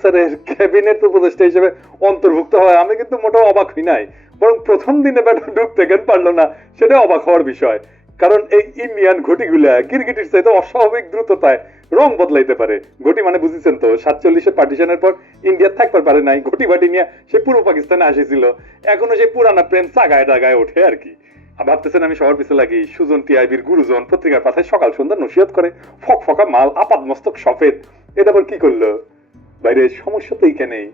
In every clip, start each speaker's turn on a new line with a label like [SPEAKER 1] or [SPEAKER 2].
[SPEAKER 1] স্যারের ক্যাবিনেট উপদেষ্টা হিসেবে অন্তর্ভুক্ত হয়। আমি কিন্তু মোটেও অবাক হই নাই। বরং প্রথম দিনে ব্যাটা ঢুকতে কেন পারল না, সেটা অবাক হওয়ার বিষয়। কারণ এই ইন্ডিয়ান ঘটিগুলা গিরগিটির চাইতে অস্বাভাবিক দ্রুততায় রং বদলাইতে পারে। ঘটি মানে বুঝেছেন তো সাতচল্লিশের পার্টিশনের পর ইন্ডিয়া থাকবার পারে নাই। ঘটি বাটি নিয়ে সে পুরো পাকিস্তানে আসেছিল। এখনও সেই পুরানা প্রেম চাগায় টাগায় ওঠে আর কি। ভাবতেছেন আমি সবার পিছনে লাগি সুজন, টিআইবির গুরুজন পত্রিকার পাতায় সকাল সন্ধ্যা নসিহত করে ফক ফকা মাল আপাদ মস্তক সফেদ। এটা আবার কি করল? বাইরে সমস্যা তো এইখানেই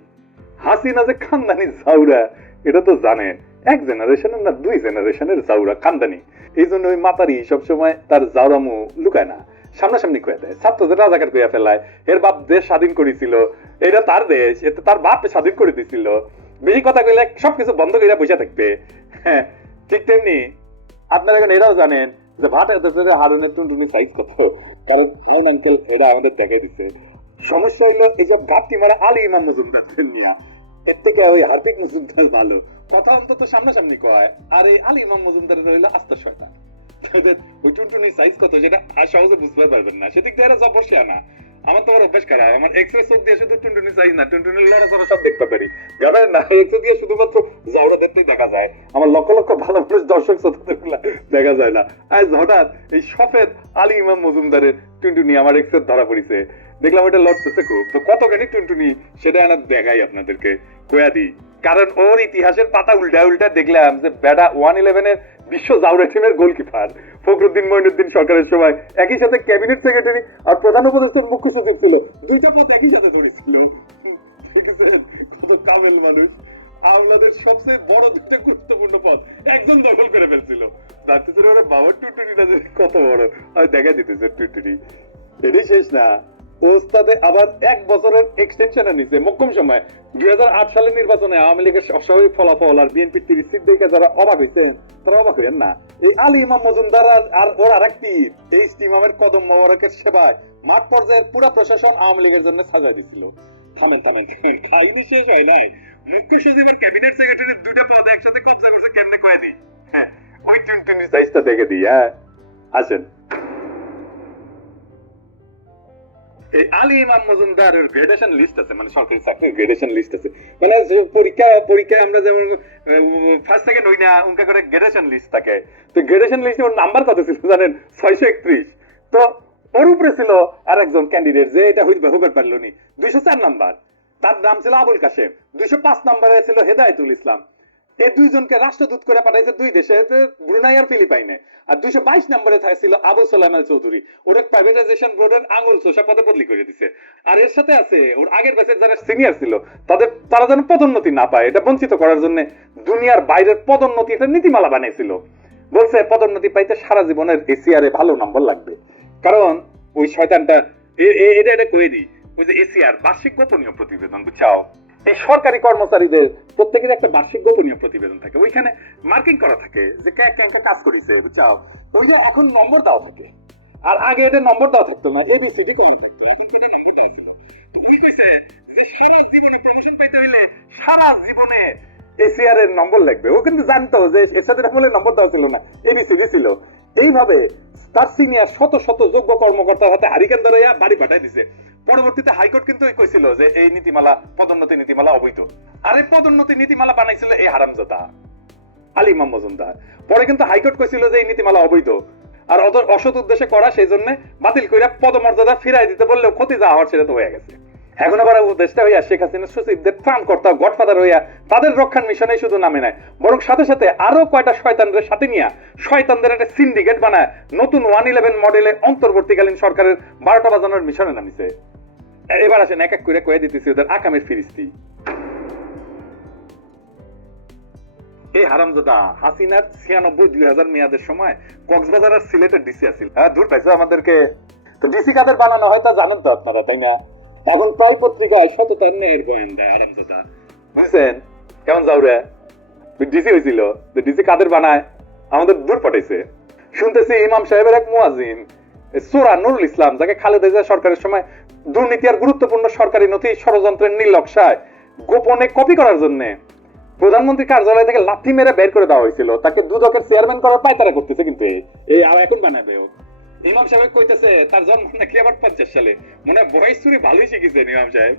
[SPEAKER 1] হাসিনা যে খানদানি জাউরা, এটা তো জানেন এক জেনারেশনের না দুই জেনারেশনের জাউরা খানদানি। এই জন্য ওই মাতারি সবসময় তার জাউরামু লুকায় না। সামনাসামনি কয়ে দেয়, ছাত্রদের রাজাকার কইয়া ফেলায়, এর বাপ দেশ স্বাধীন করেছিল, এটা তার দেশ এটা তার বাপ স্বাধীন করে দিছিল। বেশি কথা কইলে সবকিছু বন্ধ করে বসে থাকবে। হ্যাঁ ঠিক তেমনি আপনারা এখন এটাও জানেন যে ভাট হারুনের টুনটুনি সাইজ কত কারণ আঙ্কেল এরা আমাদের দেখাই দিছে। সমস্যা হলো এইসব ঘাটতি মারা আলী ইমাম মজুমদার নিয়ে এর থেকে ওই হার্দিক মজুমদার ভালো। কথা অন্তত সামনাসামনি কয়, আর এই আলী ইমাম মজুমদারের হইল আস্ত শয়তান। ওই টুনটুনি সাইজ কত আর সহজে বুঝতে পারবেন না। সেদিক দিয়ে এরা আমার তোমার অভ্যাস খারাপ। আমার এক্সরে চোখ দিয়ে শুধু টুনটুনি না টুনটুনি লড়া চড়া সব দেখতে পারি। জানেন না এক্সরে দিয়ে শুধুমাত্র জাউরা দেখতেই দেখা যায়। আমার লক্ষ লক্ষ ভালো মানুষ দর্শক দেখা যায় না। আজ হঠাৎ এই সফেদ আলী ইমাম মজুমদারের টুনটুনি আমার এক্সরে ধরা পড়িছে। দেখলাম এটা লড়তেছে খুব। তো কতখানি টুনটুনি সেটা আনা দেখাই আপনাদেরকে। কয়া দিই কারণ ওর ইতিহাসের পাতা উল্টা উল্টা দেখলাম যে বেডা ওয়ান ইলেভেনের বিশ্ব জাউরা টিমের গোলকিপার। ফখরুদ্দিন মইনুদ্দিন সরকারের সময় একই সাথে ক্যাবিনেট সেক্রেটারি আর প্রধান উপদেষ্টার মুখ্য সচিব ছিল। দুইটা পদ একই সাথে ধরেছিল। দেখেছেন কত কামেল মানুষ। আমলাদের সবচেয়ে বড় দুটো গুরুত্বপূর্ণ পদ একজন দখল করে ফেলছিল। ভাবতেছিল ওরা বাবার টুটুনিটা কত বড়। আমি দেখা দিতেছে টুটুনি এটাই শেষ না। ওস্তাদে আবার এক বছরের এক্সটেনশনে নিছে। মক্কম সময়। দুই সালের নির্বাচনে আওয়ামী লীগের অস্বাভাবিক ফলাফল আর বিএনপির তিরিশ সিট দেখে যারা অবাক হয়েছেন, তারা অবাক হইেন না। এই আলী ইমাম মজুমদার আর- আর ওর আরেক তীর এই ইমামের কদম মোবারকের সেবায় মাঠ পর্যায়ের পুরা প্রশাসন আওয়ামী লীগের জন্য সাজা দিছিল। থামেন থামেন খাইনি শেষ হয় নাই। মুখ্য সচিবের ক্যাবিনেট সেক্রেটারি দুটো পদ একসাথে কবজা করছে, কেমনে কয়ে দিই? হ্যাঁ ওই টুনটুনি সাইজটা দেখে দিই হ্যাঁ। আসেন। ইমাম গ্রেডেশন লিস্ট আছে মানে সরকারি চাকরির গ্রেডেশন লিস্ট আছে। মানে পরীক্ষা, পরীক্ষায় আমরা যেমন ফার্স্ট না, উনকা করে গ্রেডেশন লিস্ট থাকে। তো গ্রেডেশন ওর নাম্বার কত ছিল জানেন? ছয়শো একত্রিশ। তো ওর উপরে ছিল আর একজন ক্যান্ডিডেট যে এটা হইতে হবার নি। দুইশো চার নাম্বার তার নাম ছিল আবুল কাশেম। দুইশো পাঁচ নাম্বারে ছিল হেদায়তুল ইসলাম। এই দুইজনকে রাষ্ট্রদূত করে পাঠাইছে দুই দেশে ব্রুনাই আর ফিলিপাইনে। আর দুইশো বাইশ নম্বরে ছিল আবু সোলাইমান চৌধুরী। ওটা প্রাইভেটাইজেশন বোর্ডের আঙুল চোষা পদে বদলি করে দিছে। আর এর সাথে আছে, ওর আগের ব্যাচের যারা সিনিয়র ছিল, তাদের, তারা যেন পদোন্নতি না পায়, এটা বঞ্চিত করার জন্য দুনিয়ার বাইরের পদোন্নতি একটা নীতিমালা বানিয়েছিল। বলছে, পদোন্নতি পাইতে সারা জীবনের এসিআরে ভালো নম্বর লাগবে। কারণ, ওই শয়তানটা এটা এটা কয়ে দিই, ওই যে এসিআর বার্ষিক গোপনীয় প্রতিবেদন, বুঝছাও? এই সরকারি কর্মচারীদের প্রত্যেকের একটা বার্ষিক গোপনীয় প্রতিবেদন থাকে। ওইখানে মার্কিং করা থাকে যে কে কেমন কাজ করেছে বুঝছাও ওই যে এখন নম্বর দেওয়া থাকে। আর আগে এটা নম্বর দেওয়া থাকতো না এবিসিডি কম থাকতো। এখন কিন্তু নম্বর দেওয়া ছিল উনি কইছে যে সারা জীবনে প্রমোশন পাইতে হইলে সারা জীবনে এসিআর এর নম্বর লাগবে। ও কিন্তু জানতো যে নম্বর দেওয়া ছিল না এবিসিডি ছিল। এইভাবে তার সিনিয়র শত শত যোগ্য কর্মকর্তার হাতে হারিকেন ধরাইয়া বাড়ি পাঠাই দিছে। পরবর্তীতে হাইকোর্ট কিন্তু কইছিল যে এই নীতিমালা, পদোন্নতি নীতিমালা অবৈধ। আর পদোন্নতি নীতিমালা বানাইছিল এই হারামজাদা, আলী ইমাম মজুমদার পরে কিন্তু হাইকোর্ট কইছিল যে এই নীতিমালা অবৈধ। আর অসৎ উদ্দেশ্যে করা সেই জন্য বাতিল কইরা পদমর্যাদা ফিরাই দিতে বললেও ক্ষতি যা হওয়ার সেটা তো হয়ে গেছে। এখন আবার উপদেষ্টা হইয়া শেখ হাসিনা সচিবদের ত্রাণকর্তা, গডফাদার হইয়া তাদের রক্ষার মিশনে শুধু নামে নাই, বরং সাথে সাথে আরও কয়টা শয়তানদের সাথে নিয়ে শয়তানদের একটা সিন্ডিকেট বানায়, নতুন ওয়ান ইলেভেন মডেলে অন্তর্বর্তীকালীন সরকারের বারোটা বাজানোর মিশনে নামিছে। এবার আসেন এক এক করে কয়ে দিতেছি ওদের আকামের ফিরিস্তি এই হারামজাদা হাসিনার ছিয়ানব্বই দুই হাজার মেয়াদের সময় কক্সবাজার আর সিলেটের ডিসি আছিল হ্যাঁ দূর পাইছে আমাদেরকে। তো ডিসি কাদের বানানো হয়, তা জানেন তো আপনারা, তাই না? এখন প্রায় পত্রিকায় সততার ন্যায়ের বয়ান দেয় হারামজাদা বুঝছেন? কেমন যাও রে? ডিসি হয়েছিল তো ডিসি কাদের বানায়, আমাদের দূর পাঠাইছে। শুনতেছি ইমাম সাহেবের এক মুয়াজিম এ সোরা নুরুল ইসলাম, যাকে খালেদা জিয়া সরকারের সময় দুর্নীতি আর গুরুত্বপূর্ণ সরকারি নথি ষড়যন্ত্রের নির্লক্ষায় গোপনে কপি করার জন্য। প্রধানমন্ত্রী কার্যালয় থেকে লাথি মেরে বের করে দেওয়া হয়েছিল। তাকে দুদকের চেয়ারম্যান করার পায়তারা করতেছে কিন্তু এই- এখন বানাবে ও। ইমাম সাহেব কইতেছে, তার জন্ম নাকি আবার পঞ্চাশ সালে? মনে হয় চুরি ভালোই শিখেছেন ইমাম সাহেব।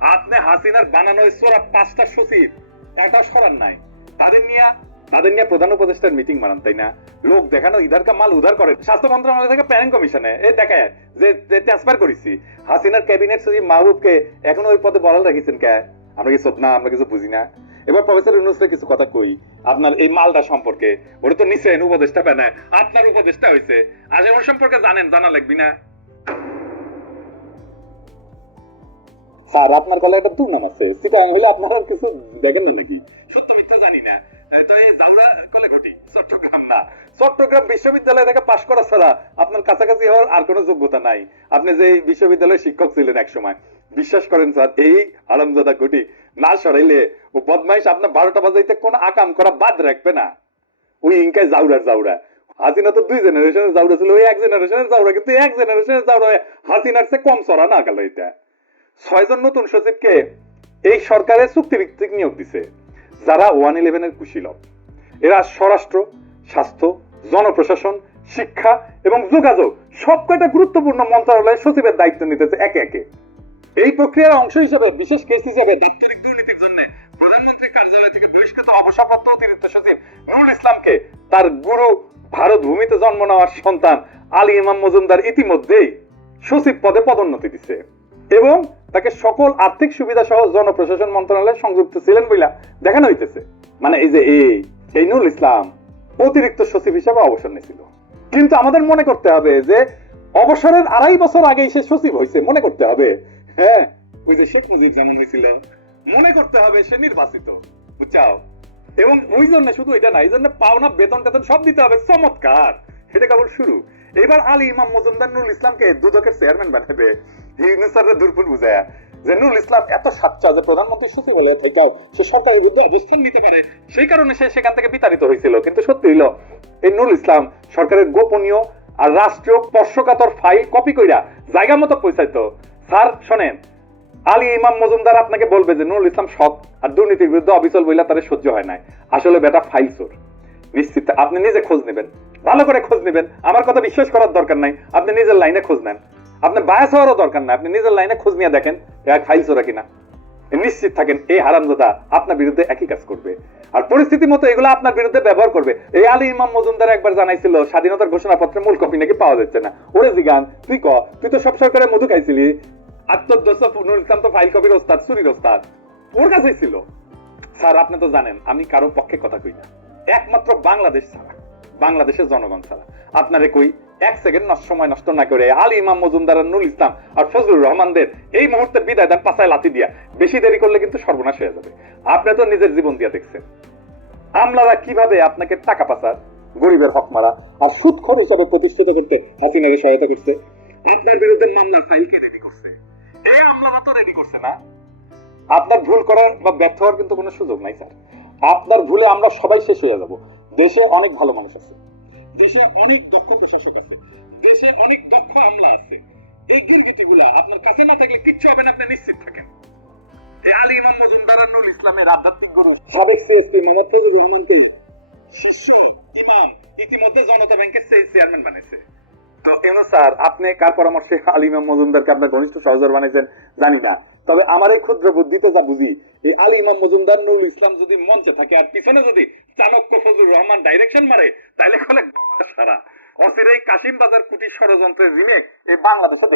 [SPEAKER 1] আপনি হাসিনার বানানো সোরা পাঁচটা সচিব একটা সরান নাই। তাদের নিয়ে তাদের নিয়ে প্রধান উপদেষ্টার মিটিং মানান তাই না? লোক দেখানো ইধার কা মাল উধার করে। স্বাস্থ্য মন্ত্রণালয় থেকে প্ল্যানিং কমিশনে এ। দেখায় যে ট্রান্সফার করেছি। হাসিনার ক্যাবিনেট সচিব মাহবুবকে এখনও ওই পদে বলাল রাখিছেন কে? আমরা কিছু না? আমরা কিছু বুঝি না। এবার প্রফেসর ইউনুসের কিছু কথা কই। আপনার এই মালটা সম্পর্কে। ওটা তো নিশ্চয় উপদেষ্টা পেন। আপনার উপদেষ্টা হয়েছে আজ ওর সম্পর্কে জানেন, জানা লাগবি না। স্যার, আপনার গলায় একটা দুর্নাম আছে সেটা হইলে আপনারা কিছু দেখেন না নাকি? সত্য মিথ্যা জানি না। চট্টগ্রাম বিশ্ববিদ্যালয় থেকে পাশ করা ছাড়া আপনার কাছাকাছি হওয়ার আর কোনো যোগ্যতা নাই। আপনি যে বিশ্ববিদ্যালয়ের শিক্ষক ছিলেন এক সময় বিশ্বাস করেন স্যার, এই আরামদাদা ঘটি না সরাইলে ও বদমাইশ আপনার বারোটা বাজাইতে আকাম করা বাদ রাখবে না। ওই জাউরার জাউরা। হাসিনা তো দুই জেনারেশনের জাউরা ছিল, ওই এক জেনারেশনের জাউরা, কিন্তু এক জেনারেশনের জাউরা হাসিনার কম সরা না গেল এটা। ছয়জন নতুন সচিবকে এই সরকারের চুক্তিভিত্তিক নিয়োগ দিছে। যারা ওয়ান ইলেভেনের কুশীলভ এরা স্বরাষ্ট্র, স্বাস্থ্য, জনপ্রশাসন, শিক্ষা এবং যোগাযোগ সবকটা গুরুত্বপূর্ণ মন্ত্রণালয়ের সচিবের দায়িত্ব নিতেছে একে একে। এই প্রক্রিয়ার অংশ হিসেবে বিশেষ কেস হিসেবে দাপ্তরিক দুর্নীতির জন্য প্রধানমন্ত্রী কার্যালয় থেকে বহিষ্কৃত অবসরপ্রাপ্ত অতিরিক্ত সচিব নুরুল ইসলামকে তার গুরু ভারত ভূমিতে জন্ম নেওয়ার সন্তান আলী ইমাম মজুমদার ইতিমধ্যেই সচিব পদে পদোন্নতি দিছে এবং তাকে সকল আর্থিক সুবিধা সহ জনপ্রশাসন মন্ত্রণালয়ে সংযুক্ত ছিলেন বইলা দেখানো হইতেছে। মানে এই যে এই নুরুল ইসলাম অতিরিক্ত সচিব হিসেবে অবসর নিয়েছিল। কিন্তু আমাদের মনে করতে হবে যে অবসরের আড়াই বছর আগেই সে সচিব হয়েছে মনে করতে হবে। হ্যাঁ ওই যে শেখ মুজিব যেমন হয়েছিল মনে করতে হবে সে নির্বাচিত, বুঝছাও? এবং ওই জন্য শুধু এটা না, এই জন্য পাওনা, বেতন টেতন সব দিতে হবে, চমৎকার। এটা কেবল শুরু। এবার আলী ইমাম মজুমদার নুরুল ইসলামকে দুদকের চেয়ারম্যান বানাবে। ইসলাম এত সাচ্চা যে প্রধানমন্ত্রী থেকেও সে সরকারের বিরুদ্ধে অবস্থান নিতে পারে, সেই কারণে সে সেখান থেকে বিতাড়িত হয়েছিল। কিন্তু সত্যি হইল, এই ইসলাম সরকারের গোপনীয় আর রাষ্ট্রীয় ফাইল কপি কইরা জায়গা মতো স্যার, শোনেন, আলী ইমাম মজুমদার আপনাকে বলবে যে নুরুল ইসলাম সৎ আর দুর্নীতির বিরুদ্ধে অবিচল বইলা তার সহ্য হয় নাই। আসলে বেটা ফাইল চোর। নিশ্চিত, আপনি নিজে খোঁজ নেবেন। ভালো করে খোঁজ নেবেন। আমার কথা বিশ্বাস করার দরকার নাই। আপনি নিজের লাইনে খোঁজ নেন। আপনার বায়াস হওয়ারও দরকার নাই আপনি নিজের লাইনে খোঁজ নিয়ে দেখেন এক ফাইল চোরা কিনা। নিশ্চিত থাকেন, এই হারামজাদা আপনার বিরুদ্ধে একই কাজ করবে। আর পরিস্থিতি মতো এগুলো আপনার বিরুদ্ধে ব্যবহার করবে। এই আলী ইমাম মজুমদার একবার জানাইছিল, স্বাধীনতার ঘোষণাপত্রে মূল কপি নাকি পাওয়া যাচ্ছে না। ওরে জিগান, তুই ক? তুই তো সব সরকারের মধু খাইছিলি। ইসলাম তো ফাইল কপির ওস্তাদ, চুরির ওস্তাদ। ওর কাছেই ছিল। স্যার, আপনি তো জানেন, আমি কারও পক্ষে কথা কই না। একমাত্র বাংলাদেশ ছাড়া, বাংলাদেশের জনগণ ছাড়া। আপনারে কই, এক সেকেন্ড নষ্ট, সময় নষ্ট না করে আলী ইমাম মজুমদার নুল ইসলাম আর ফজলুর রহমানদের এই মুহূর্তে বিদায় দেন পাশায় লাথি দিয়া। বেশি দেরি করলে কিন্তু সর্বনাশ হয়ে যাবে। আপনি তো নিজের জীবন দিয়া দেখছেন। আমলারা কীভাবে আপনাকে টাকা পাচার, গরিবের হক মারা আর সুদ, খরচ হিসাবে প্রতিষ্ঠিত করতে হাসিনাকে সহায়তা করছে? আপনার বিরুদ্ধে মামলার ফাইল কে রেডি করছে? এই আমলারা তো রেডি করছে না। আপনার ভুল করার বা ব্যর্থ হওয়ার কিন্তু কোনো সুযোগ নাই, স্যার। আপনার ভুলে আমরা সবাই শেষ হয়ে যাব। দেশে অনেক ভালো মানুষ আছে। দেশে অনেক দক্ষ প্রশাসক আছে দেশে অনেক দক্ষ আমলা আছে। এই গিলগিটি গুলা আপনার কাছে না থাকলে কিচ্ছু হবে না আপনি নিশ্চিত থাকেন। এই আলী ইমাম মজুমদার নুরুল ইসলামের আধ্যাত্মিক গুরু। সাবেক সিএসপি মোহাম্মদ ফজলুর রহমানকে শিষ্য ইমাম ইতিমধ্যে জনতা ব্যাংকের চেয়ারম্যান বানিয়েছে তো এনো স্যার আপনি কার পরামর্শে আলী ইমাম মজুমদারকে আপনার ঘনিষ্ঠ সহচর বানিয়েছেন জানি না। তবে আমার এই ক্ষুদ্র বুদ্ধিতে যা বুঝি, এই আলী ইমাম মজুমদার নুরুল ইসলাম যদি মঞ্চে থাকে আর পিছনে যদি চাণক্য ফজলুর রহমান ডাইরেকশন মারে, তাহলে হলে গমারা সারা। অচিরেই কাশিম বাজার কুটির ষড়যন্ত্রের ঋণে এই বাংলাদেশে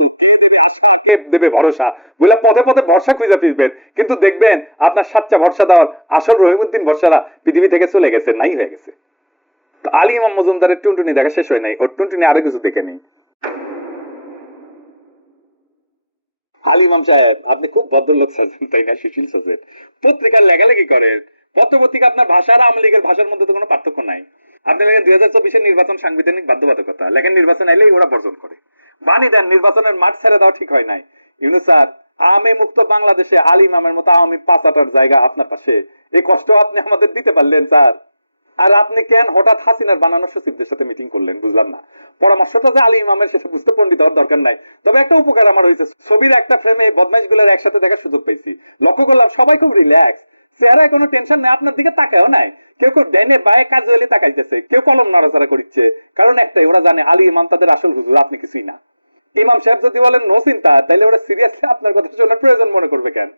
[SPEAKER 1] ঢুকতে দেবে ভরসা কিন্তু দেখবেন, আপনার সাচ্চা ভরসা দেওয়ার আসল রহিমুদ্দিন ভরসারা পৃথিবী থেকে চলে গেছে, নাই হয়ে গেছে। আলী ইমাম মজুমদারের টুনটুনি দেখা শেষ হয় নাই, ওর টুনটুনি আরও কিছু দেখে নেই। আলী ইমাম সাহেব, আপনি খুব ভদ্রলোক সাজেন, তাই না? সুশীল সাজেন পত্রিকার লেখালেখি করেন। পত্রপত্রিকা আপনার ভাষা আর আওয়ামী ভাষার মধ্যে তো কোনো পার্থক্য নাই। আপনি লেখেন দুই হাজার চব্বিশের নির্বাচন সাংবিধানিক বাধ্যবাধকতা। লেখেন নির্বাচন এলেই ওরা বর্জন করে। বাণী দেন, নির্বাচনের মাঠ ছেড়ে দেওয়া ঠিক হয় নাই। ইউনু স্যার, আমি মুক্ত বাংলাদেশে আলী ইমামের মতো আওয়ামী পাঁচাটার জায়গা আপনার পাশে। এই কষ্ট আপনি আমাদের দিতে পারলেন, স্যার। আর আপনি কেন হঠাৎ হাসিনার বানানো সচিবদের সাথে মিটিং করলেন, বুঝলাম না। পরামর্শটা যে আলী ইমামের শেষে বুঝতে পণ্ডিত হওয়ার দরকার নাই। তবে একটা উপকার আমার হয়েছে, ছবির একটা ফ্রেমে বদমাইশগুলোর একসাথে দেখার সুযোগ পেয়েছি। লক্ষ্য করলাম, সবাই খুব রিল্যাক্স চেহারায় কোনো টেনশন নেই, আপনার দিকে তাকায়ও নাই। কেউ কেউ ড্যানে বায়ে কাজ হলে তাকাইতেছে, কেউ কলম নাড়াচাড়া করছে। কারণ একটাই, ওরা জানে আলী ইমাম তাদের আসল হুজুর, আপনি কিছুই না। ইমাম সাহেব যদি বলেন, নো চিন্তা তাহলে ওরা সিরিয়াসলি আপনার কথা শোনার প্রয়োজন মনে করবে কেন?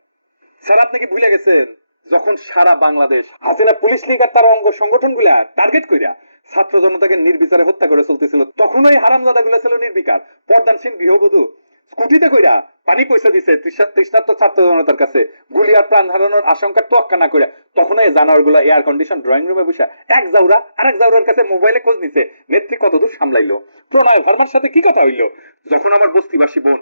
[SPEAKER 1] স্যার, আপনি কি ভুলে গেছেন? যখন সারা বাংলাদেশ হাসিনা পুলিশ লীগ আর তার অঙ্গ সংগঠনগুলা টার্গেট কইরা ছাত্র জনতাকে নির্বিচারে হত্যা করে চলতেছিল তখন ওই হারামজাদা গুলা ছিল নির্বিকার। পর্দানসীন গৃহবধূ স্কুটিতে কইরা পানি পয়সা দিছে তৃষ্ণা- তৃষ্ণার্ত ছাত্র জনতার কাছে। গুলি আর প্রাণ হারানোর আশঙ্কা তোয়াক্কা না করে তখন এই জানোয়ারগুলা এয়ার কন্ডিশন ড্রয়িং রুমে বসে এক জাউরা আর এক জাউরার কাছে মোবাইলে খোঁজ নিছে, নেত্রী কতদূর সামলাইলো? প্রণয় ভার্মার সাথে কি কথা হইল? যখন আমার বস্তিবাসী বোন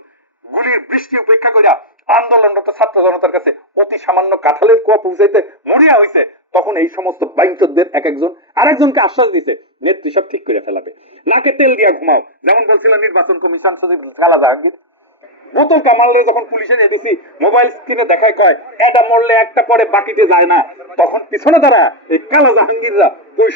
[SPEAKER 1] গুলির বৃষ্টি উপেক্ষা কইরা আন্দোলনরত ছাত্র জনতার কাছে অতি সামান্য কাঁঠালের কুয়া পৌঁছাইতে মরিয়া হইছে। তখন এই সমস্ত বাইঞ্চদের এক একজন আরেকজনকে আশ্বাস দিছে, নেত্রী সব ঠিক করে ফেলাবে। নাকে তেল দিয়া ঘুমাও। যেমন বলছিল নির্বাচন কমিশন সচিব কালা জাহাঙ্গীর বোতল কামালরে যখন পুলিশে নিয়ে গেছি মোবাইল স্ক্রিনে দেখায়, কয়, এটা মরলে একটা পরে বাকিতে যায় না। তখন পিছনে তারা এই কালা জাহাঙ্গীররা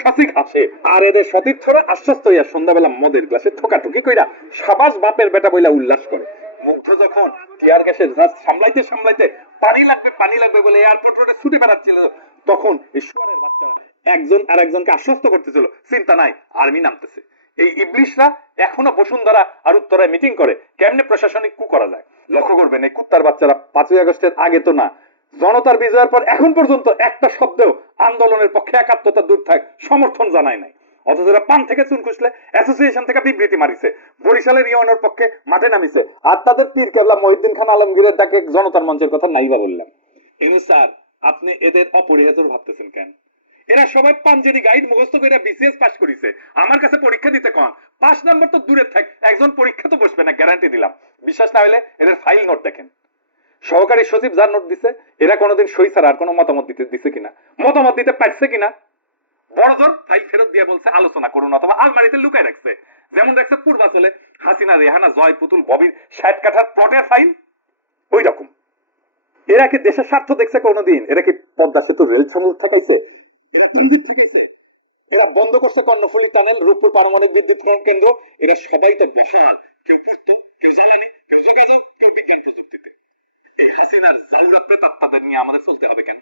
[SPEAKER 1] সঠিক আসে আর এদের সতীর্থরা আশ্বস্ত হইয়া সন্ধ্যাবেলা মদের গ্লাসে ঠোকাঠুকি কইরা সাবাস বাপের বেটা বইলা উল্লাস করে। মুগ্ধ যখন টিয়ার গ্যাসের সামলাইতে সামলাইতে পানি লাগবে পানি লাগবে বলে এয়ারপোর্ট রোডে ছুটে বেড়াচ্ছিল, তখন এই শুয়ারের বাচ্চারা একজন আর একজনকে আশ্বস্ত করতেছিল, চিন্তা নাই আর্মি নামতেছে। এই ইবলিশরা এখনও বসুন্ধরা আর উত্তরায় মিটিং করে, কেমনে প্রশাসনিক কু করা যায়? লক্ষ্য করবেন, এই কুত্তার বাচ্চারা পাঁচই আগস্টের আগে তো না। জনতার বিজয়ের পর এখন পর্যন্ত একটা শব্দেও আন্দোলনের পক্ষে একাত্মতা দূর থাক, সমর্থন জানায় নাই। অথচ এরা পান থেকে চুন খুসলে অ্যাসোসিয়েশন থেকে বিবৃতি মারিছে। বরিশালের ইউনের পক্ষে মাঠে নামিছে। আর তাদের পীর কেবলা মহিউদ্দিন খান আলমগীরের ডাকে জনতার মঞ্চের কথা নাইবা বললাম এনু স্যার, আপনি এদের অপরিহার্য ভাবতেছেন কেন? এরা সবাই পাঞ্জেরি গাইড মুখস্থ করে বিসিএস পাস করিছে। আমার কাছে পরীক্ষা দিতে কন। পাঁচ নাম্বার তো দূরে থাক একজন পরীক্ষা তো বসবে না গ্যারান্টি দিলাম। বিশ্বাস না হলে এদের ফাইল নোট দেখেন। সহকারী সচিব যার নোট দিছে, এরা কোনোদিন সই ছাড়া আর কোনো মতামত দিতে দিছে কিনা? মতামত দিতে পারছে কিনা? বড় জোর ফাইল ফেরত দিয়ে বলছে, আলোচনা করুন অথবা আলমারিতে লুকায় রাখছে। যেমন রাখছে পূর্বাচলে হাসিনা, রেহানা, জয়, পুতুল, ববির ষাট কাঠার প্লটের ফাইল। ওই রকম। এরা কি দেশের স্বার্থ দেখছে কোনোদিন? এরা কি পদ্মা সেতু রেল সমুদ্র ঠেকাইছে? এরা বন্ধ করছে কর্ণফুলী টানেল, রূপপুর পারমাণবিক বিদ্যুৎ কেন্দ্র। এরা সবাই তো বহাল। কেউ পূর্ত কেউ জ্বালানি, কেউ যোগাযোগ, কেউ বিজ্ঞান প্রযুক্তিতে। এই হাসিনার জাউরা প্রেতাপ তাদের নিয়ে আমাদের চলতে হবে কেন?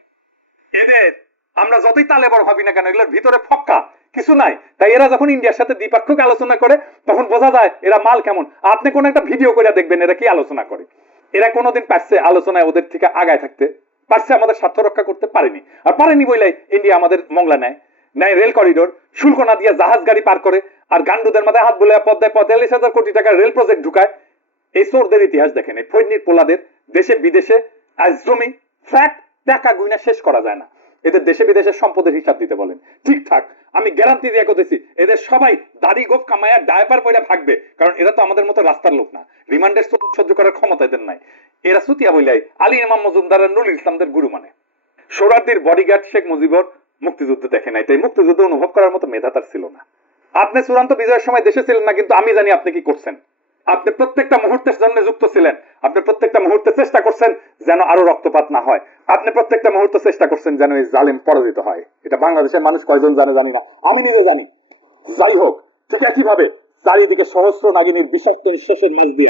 [SPEAKER 1] এদের আমরা যতই তালে বড় ভাবি না কেন, এগুলোর ভিতরে ফক্কা, কিছু নাই। তাই এরা যখন ইন্ডিয়ার সাথে দ্বিপাক্ষিক আলোচনা করে, তখন বোঝা যায় এরা মাল কেমন। আপনি কোন একটা ভিডিও করে দেখবেন, এরা কি আলোচনা করে। এরা কোনোদিন পারছে আলোচনায় ওদের থেকে আগায় থাকতে, পারছে আমাদের স্বার্থ রক্ষা করতে, পারেনি। আর পারেনি বইলাই ইন্ডিয়া আমাদের মংলা নেয়। নেয় রেল করিডোর শুল্ক না দিয়ে জাহাজ গাড়ি পার করে, আর গান্ডুদের মাথায় হাত বলে পদ্মায় পঁয়তাল্লিশ হাজার কোটি টাকার রেল প্রজেক্ট ঢুকায়। এই চোরদের ইতিহাস দেখেন, এই ফৈনির পোলাদের দেশে বিদেশে আজ জমি, ফ্ল্যাট টাকা গুইনা শেষ করা যায় না। এদের দেশে বিদেশে সম্পদের হিসাব দিতে বলেন। ঠিকঠাক আমি গ্যারান্টি দিয়ে করতেছি এদের সবাই দাড়ি গোপ কামায়া ডায়পার পয়লা থাকবে, কারণ এরা তো আমাদের মতো রাস্তার লোক না। রিমান্ডের সহ্য করার ক্ষমতা এদের নাই। এরা সুতিয়া বইলাই, আলী ইমাম মজুমদার আর নুরুল ইসলামদের গুরু মানে। সোরারদির বডিগার্ড শেখ মুজিবর মুক্তিযুদ্ধ দেখে নাই, তাই মুক্তিযুদ্ধ অনুভব করার মতো মেধা তার ছিল না। আপনি চূড়ান্ত বিজয়ের সময় দেশে ছিলেন না, কিন্তু আমি জানি আপনি কি করছেন। আপনি প্রত্যেকটা মুহূর্তের জন্য যুক্ত ছিলেন। আপনি প্রত্যেকটা মুহূর্তে চেষ্টা করছেন যেন আরও রক্তপাত না হয়। আপনি প্রত্যেকটা মুহূর্ত চেষ্টা করছেন যেন এই জালিম পরাজিত হয়। এটা বাংলাদেশের মানুষ কয়জন জানে জানি না। আমি নিজে জানি। যাই হোক, ঠিক একইভাবে চারিদিকে সহস্র নাগিনীর বিষাক্ত নিঃশ্বাসের মাঝ দিয়ে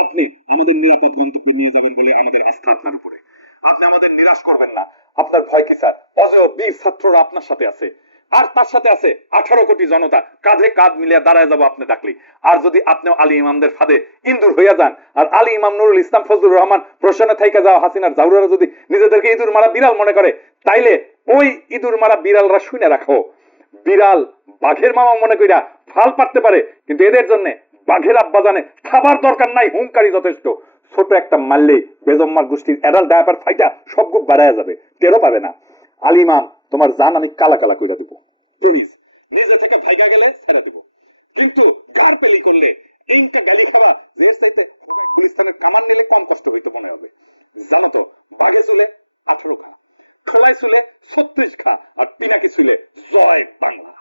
[SPEAKER 1] আপনি আমাদের নিরাপদ গন্তব্যে নিয়ে যাবেন বলে আমাদের আস্থা আপনার উপরে। আপনি আমাদের নিরাশ করবেন না। আপনার ভয় কি, স্যার? অজয় বীর ছাত্ররা আপনার সাথে আছে। আর তার সাথে আছে আঠারো কোটি জনতা। কাঁধে কাঁধ মিলিয়ে দাঁড়ায় যাব আপনি ডাকলি আর যদি আপনিও আলী ইমামদের ফাঁদে ইন্দুর হইয়া যান, আর আলী ইমাম নুরুল ইসলাম ফজলুর রহমান প্রশ্নে থাইকা যাওয়া হাসিনার জাউরারা যদি নিজেদেরকে ইঁদুর মারা বিড়াল মনে করে, তাইলে ওই ইঁদুর মারা বিড়ালরা শুনে রাখো। বিড়াল বাঘের মামা মনে কইরা ফাল পারতে পারে, কিন্তু এদের জন্য বাঘের আব্বা জানে খাবার দরকার নাই হুঙ্কারি যথেষ্ট। ছোট একটা মারলে বেজম্মার গোষ্ঠীর এডাল ডায়াপার ফাইটা সব গুপ বাড়ায় যাবে, টেরও পাবে না। আলিমান তোমার জান আমি কালা কালা কইরা দিব। প্লিজ নিজে থেকে ভাইগা গেলে দিব। কিন্তু গার পেলি করলে এইটা গালি জের চাইতে গুলিস্তানের কামান নিলে কম কষ্ট হইতে মনে হবে। জানো তো চুলে আঠারো খা চুলে ছত্রিশ খা, আর পিনাকি চুলে জয় বাংলা।